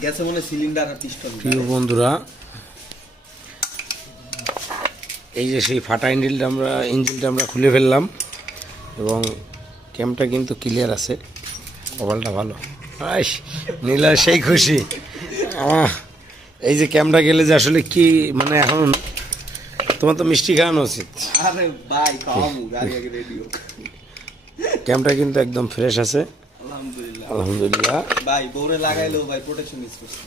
গেছে মনে সিলিন্ডার আর পিস্টন। প্রিয় বন্ধুরা, এই যে সেই ফাটা ইঞ্জিনটা আমরা খুলে ফেললাম এবং ক্যামটা কিন্তু ক্লিয়ার আছে, কপালটা ভালো। নীলা সেই খুশি। এই যে ক্যামটা গেলে যে আসলে কি মানে এখন তোমার তো মিষ্টি খাওয়ানো উচিত। আরে ভাই খাওয়ামু, গাড়ি আগে রেডি হোক। ক্যামটা কিন্তু একদম ফ্রেশ আছে, আলহামদুলিল্লাহ। আলহামদুলিল্লাহ। ভাই বউরে লাগাইলেও ভাই প্রোটেকশন ইউজ করছে।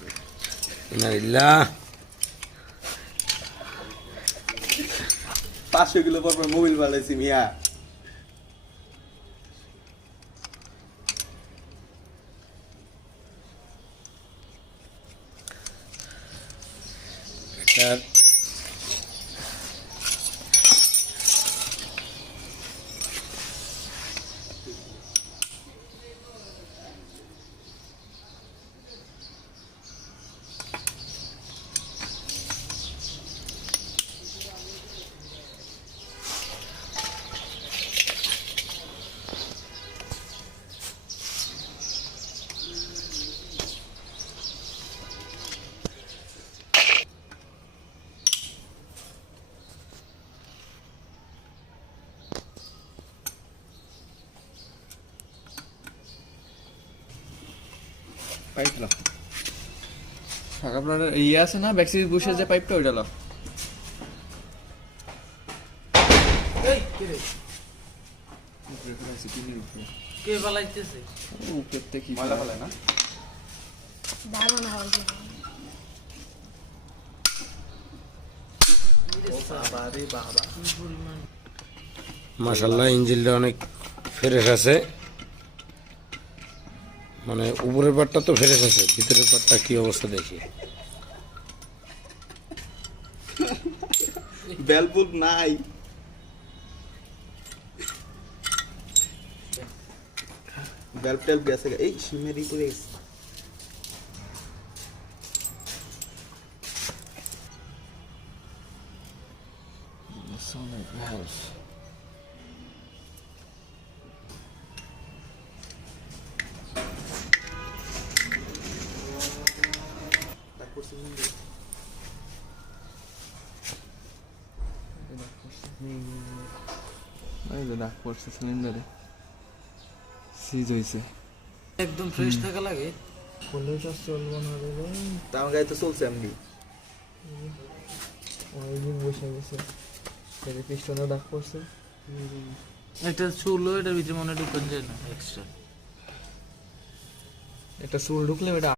ইন্নালিল্লাহ। 500 কিলো পর মোবাইল বানাইছি মিয়া। আর পাইপ লাও। আপনার ইয়ে আছে না ব্যাকসাইড বসে যে পাইপটা ওইটা লাও। কে বালাইতেছে? উপরে কি ময়লা ফেলে না? মাশাআল্লাহ, ইঞ্জিনটা অনেক ফ্রেশ আছে, মানে উপরের পাটটা তো ফ্রেশ আছে, ভিতরের পাটটা কি অবস্থা দেখি। বেলবুল নাই। বেলব টেলব গেছে। এই সিমেরি পড়ে গেছে। এই যে দাগ পড়ছে সিলিন্ডারে, সিজ হইছে। একদম ফ্রেশ থাকা লাগে। করলেও চাষ চলবো না রে ভাই। তার গায়ে তো চলছে এমনি। অনেকদিন বসে গেছে, পিস্টনে দাগ পড়ছে। একটা চুলো এটার ভিতরে মনে ঢুকন যায় না এক্সট্রা। একটা চুল ঢুকলে ওটা